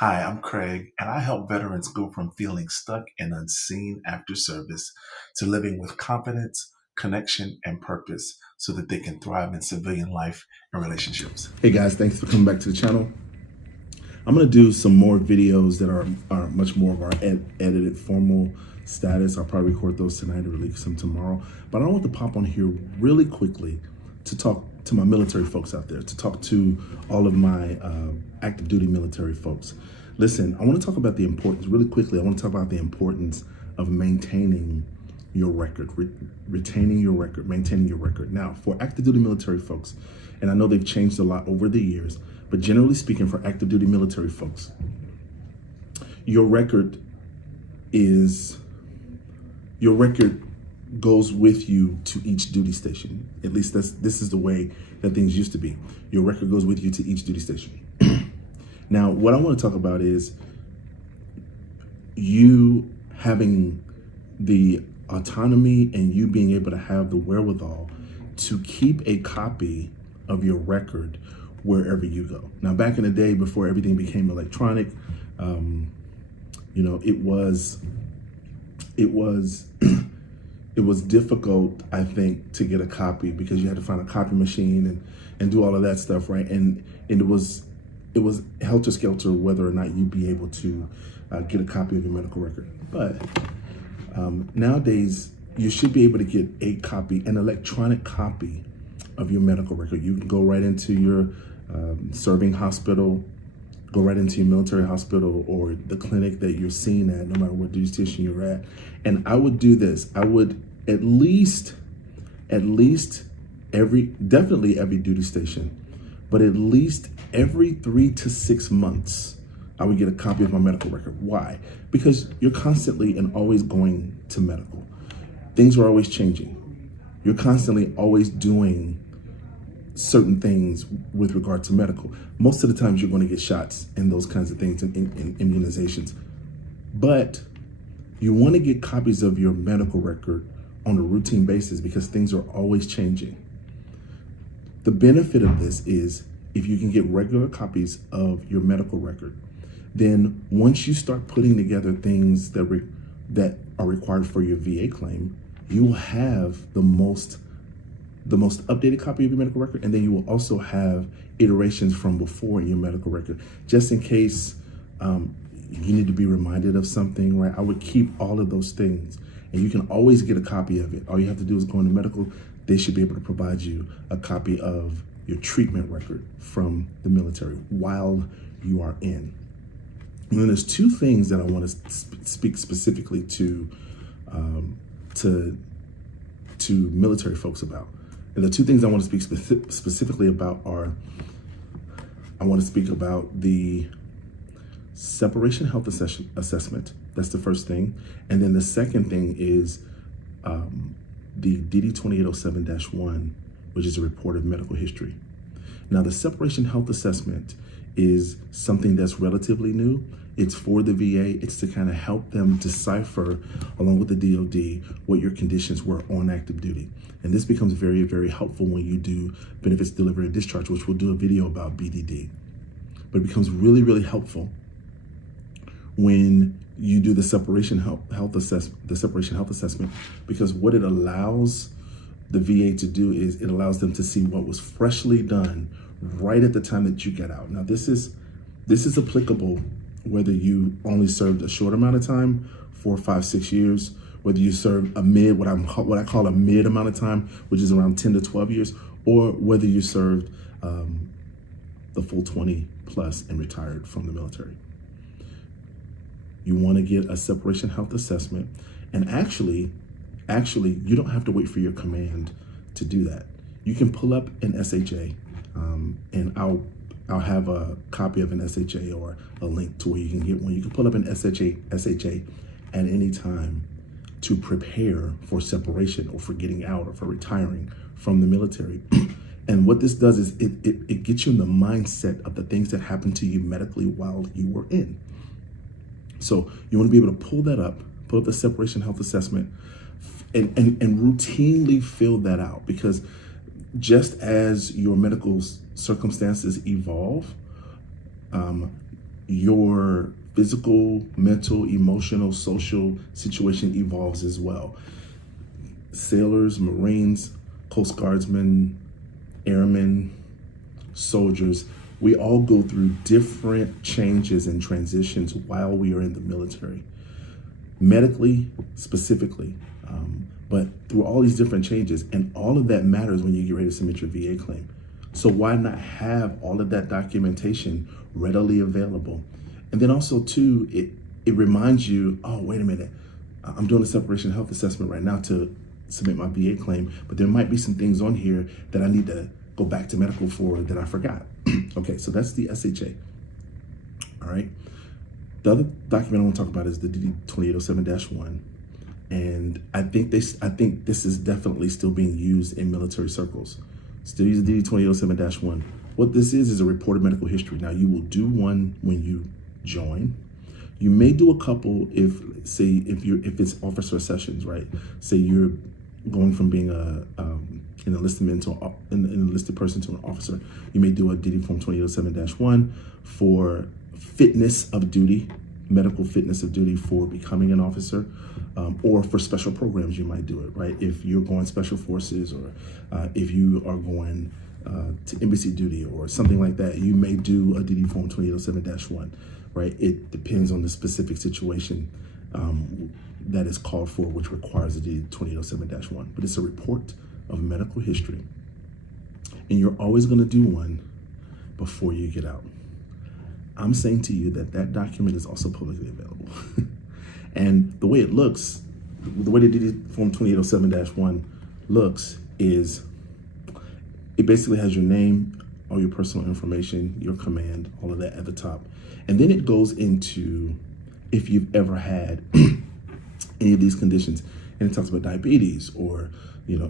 Hi, I'm Craig, and I help veterans go from feeling stuck and unseen after service to living with confidence, connection, and purpose so that they can thrive in civilian life and relationships. Hey guys, thanks for coming back to the channel. I'm going to do some more videos that are much more of our edited formal status. I'll probably record those tonight and release them tomorrow. But I want to pop on here really quickly to talk to my military folks out there, to talk to all of my active duty military folks. Listen, I want to talk about the importance, really quickly, I want to talk about the importance of maintaining your record, retaining your record, maintaining your record. Now, for active duty military folks, and I know they've changed a lot over the years, but generally speaking, for active duty military folks, your record goes with you to each duty station. At least this is the way that things used to be. Your record goes with you to each duty station. Now, what I want to talk about is you having the autonomy and you being able to have the wherewithal to keep a copy of your record wherever you go. Now, back in the day, before everything became electronic, it was difficult, I think, to get a copy because you had to find a copy machine and do all of that stuff, right? And it was helter-skelter whether or not you'd be able to get a copy of your medical record. But nowadays, you should be able to get an electronic copy of your medical record. You can go right into your serving hospital, go right into your military hospital or the clinic that you're seen at, no matter what duty station you're at. And I would do this. I would definitely every duty station, but at least every 3 to 6 months, I would get a copy of my medical record. Why? Because you're constantly and always going to medical. Things are always changing. You're constantly always doing certain things with regard to medical. Most of the times you're going to get shots and those kinds of things in immunizations. But you want to get copies of your medical record on a routine basis because things are always changing. The benefit of this is if you can get regular copies of your medical record, then once you start putting together things that are required for your VA claim, you will have the most updated copy of your medical record, and then you will also have iterations from before in your medical record, just in case you need to be reminded of something, right? I would keep all of those things, and you can always get a copy of it. All you have to do is go into medical. They should be able to provide you a copy of your treatment record from the military while you are in. And then there's two things that I want to speak specifically to military folks about. And the two things I want to speak specifically about are, I want to speak about the separation health assessment. That's the first thing. And then the second thing is the DD2807-1, which is a report of medical history. Now, the separation health assessment is something that's relatively new. It's for the VA. It's to kind of help them decipher, along with the DOD, what your conditions were on active duty. And this becomes very, very helpful when you do benefits delivery and discharge, which we'll do a video about BDD. But it becomes really, really helpful when you do the separation health assessment, because what it allows the VA to do is it allows them to see what was freshly done right at the time that you get out. Now, this is applicable whether you only served a short amount of time, 4, 5, 6 years, whether you served what I call a mid amount of time, which is around 10 to 12 years, or whether you served the full 20 plus and retired from the military. You want to get a separation health assessment, and actually, you don't have to wait for your command to do that. You can pull up an SHA, and I'll have a copy of an SHA or a link to where you can get one. You can pull up an SHA at any time to prepare for separation or for getting out or for retiring from the military. And what this does is it gets you in the mindset of the things that happened to you medically while you were in. So you want to be able to pull up the separation health assessment and routinely fill that out, because just as your medical circumstances evolve, your physical, mental, emotional, social situation evolves as well. Sailors, Marines, Coast Guardsmen, airmen, soldiers, we all go through different changes and transitions while we are in the military. Medically, specifically, but through all these different changes, and all of that matters when you get ready to submit your VA claim. So why not have all of that documentation readily available? And then also too, it reminds you, oh, wait a minute, I'm doing a separation health assessment right now to submit my VA claim, but there might be some things on here that I need to go back to medical for that I forgot. Okay, so that's the SHA. All right. The other document I want to talk about is the BDD2807-1. And I think this is definitely still being used in military circles. Still use the BDD2807-1. What this is a reported medical history. Now you will do one when you join. You may do a couple if it's officer sessions, right? Say you're going from being an enlisted person to an officer. You may do a DD Form 2807-1 for fitness of duty, medical fitness of duty for becoming an officer, or for special programs you might do it, right? If you're going special forces, or if you are going to embassy duty or something like that, you may do a DD Form 2807-1, right? It depends on the specific situation that is called for, which requires a DD 2807-1. But it's a report of medical history, and you're always going to do one before you get out. I'm saying to you that that document is also publicly available. And the way it looks, the way the DD Form 2807-1 looks is it basically has your name, all your personal information, your command, all of that at the top. And then it goes into if you've ever had any of these conditions. And it talks about diabetes or,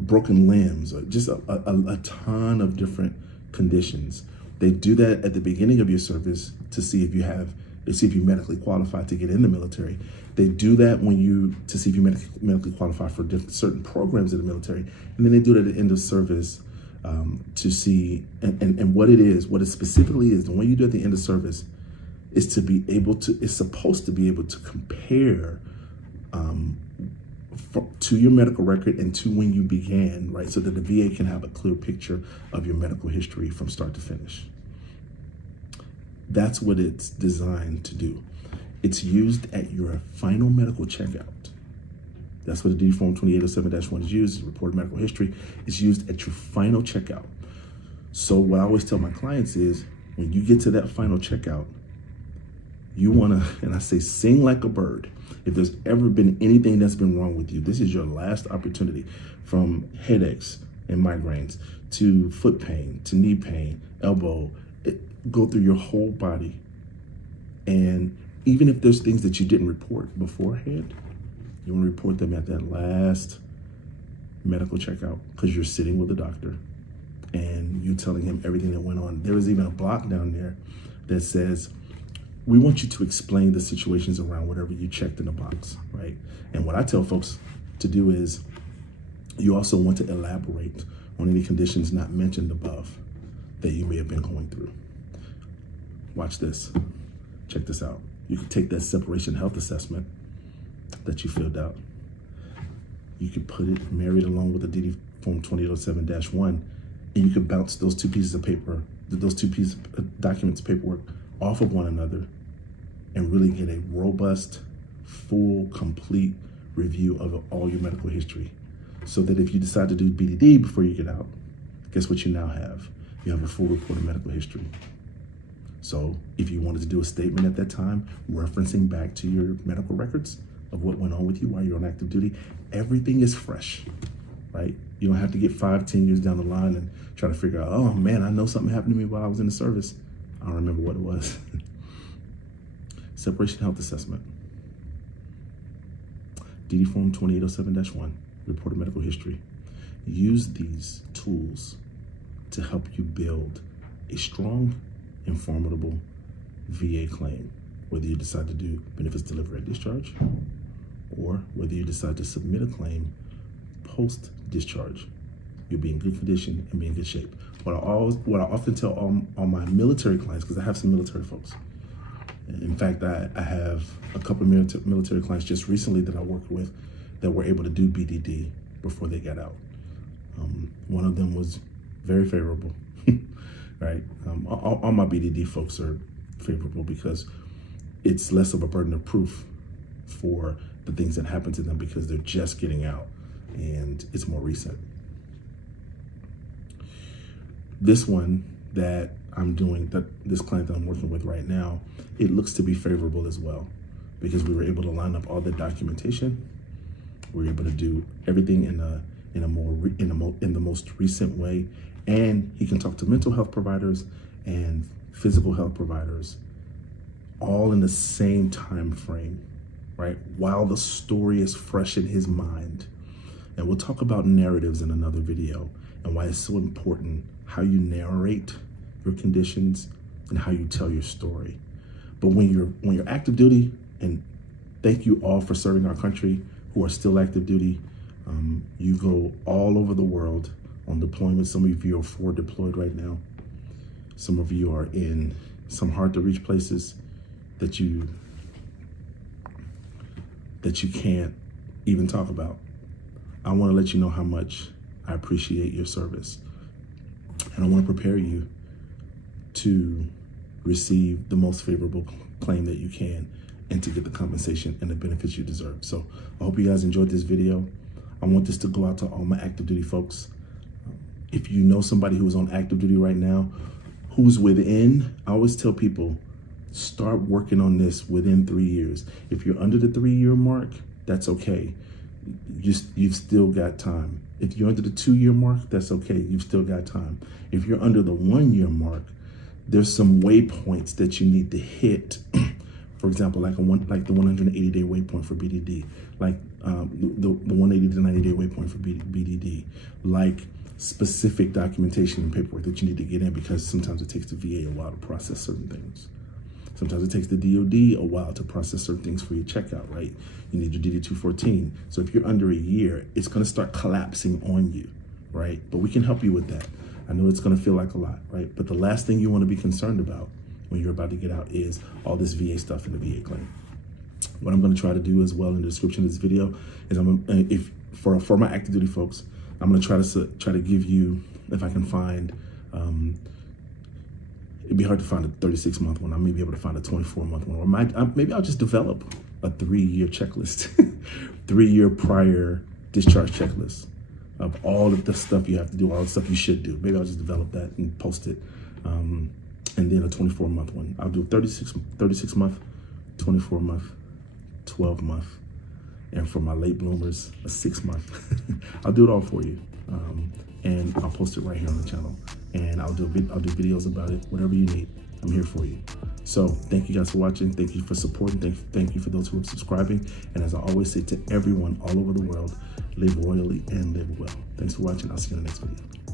broken limbs, or just a ton of different conditions. They do that at the beginning of your service to see if you medically qualify to get in the military. They do that to see if you medically qualify for certain programs in the military. And then they do it at the end of service to see, and what it specifically is, the way you do it at the end of service is it's supposed to be able to compare to your medical record and to when you began, right? So that the VA can have a clear picture of your medical history from start to finish. That's what it's designed to do. It's used at your final medical checkout. That's what the DD Form 2807-1 is used, reported medical history. It's used at your final checkout. So what I always tell my clients is, when you get to that final checkout, you wanna, and I say, sing like a bird. If there's ever been anything that's been wrong with you, this is your last opportunity, from headaches and migraines to foot pain, to knee pain, elbow, go through your whole body. And even if there's things that you didn't report beforehand, you want to report them at that last medical checkout, because you're sitting with the doctor and you're telling him everything that went on. There is even a block down there that says, we want you to explain the situations around whatever you checked in the box, right? And what I tell folks to do is, you also want to elaborate on any conditions not mentioned above that you may have been going through. Watch this. Check this out. You could take that separation health assessment that you filled out. You could put it married along with the DD Form 2807-1, and you could bounce those two pieces of paper, those two pieces of documents, paperwork, off of one another, and really get a robust, full, complete review of all your medical history. So that if you decide to do BDD before you get out, guess what you now have? You have a full report of medical history. So if you wanted to do a statement at that time, referencing back to your medical records of what went on with you while you're on active duty, everything is fresh, right? You don't have to get 5-10 years down the line and try to figure out, oh man, I know something happened to me while I was in the service. I don't remember what it was. Separation health assessment. DD Form 2807-1, reported medical history. Use these tools to help you build a strong and formidable VA claim, whether you decide to do benefits delivery at discharge, or whether you decide to submit a claim post-discharge. You'll be in good condition and be in good shape. What I often tell all my military clients, because I have some military folks, In fact, I have a couple of military clients just recently that I worked with that were able to do BDD before they got out. One of them was very favorable, right? All my BDD folks are favorable because it's less of a burden of proof for the things that happen to them because they're just getting out and it's more recent. This one that I'm doing, this client that I'm working with right now, it looks to be favorable as well because we were able to line up all the documentation. We were able to do everything in the most recent way, and he can talk to mental health providers and physical health providers all in the same time frame, right? While the story is fresh in his mind. And we'll talk about narratives in another video and why it's so important how you narrate your conditions and how you tell your story. But when you're active duty, and thank you all for serving our country who are still active duty, you go all over the world on deployment. Some of you are forward deployed right now. Some of you are in some hard to reach places that you can't even talk about. I want to let you know how much I appreciate your service. And I want to prepare you to receive the most favorable claim that you can and to get the compensation and the benefits you deserve. So I hope you guys enjoyed this video. I want this to go out to all my active duty folks. If you know somebody who is on active duty right now, who's within, I always tell people, start working on this within 3 years. If you're under the 3-year mark, that's okay. You've still got time. If you're under the 2-year mark, that's okay. You've still got time. If you're under the 1-year mark, there's some waypoints that you need to hit. For example, like the 180-day waypoint for BDD, like the 180 to 90-day waypoint for BDD, like specific documentation and paperwork that you need to get in because sometimes it takes the VA a while to process certain things. Sometimes it takes the DOD a while to process certain things for your checkout, right? You need your DD-214. So if you're under a year, it's gonna start collapsing on you, right? But we can help you with that. I know it's gonna feel like a lot, right? But the last thing you wanna be concerned about when you're about to get out is all this VA stuff in the VA claim. What I'm gonna try to do as well in the description of this video is for my active duty folks, I'm gonna try to give you, if I can find, it'd be hard to find a 36-month one. I may be able to find a 24-month one, or maybe I'll just develop a 3-year checklist, 3-year prior discharge checklist of all of the stuff you have to do, all the stuff you should do. Maybe I'll just develop that and post it, and then a 24-month one. I'll do 36-month, 24-month, 12-month, and for my late bloomers, a 6-month. I'll do it all for you, and I'll post it right here on the channel. And I'll do videos about it, whatever you need. I'm here for you. So thank you guys for watching. Thank you for supporting. Thank you for those who are subscribing. And as I always say to everyone all over the world, live royally and live well. Thanks for watching. I'll see you in the next video.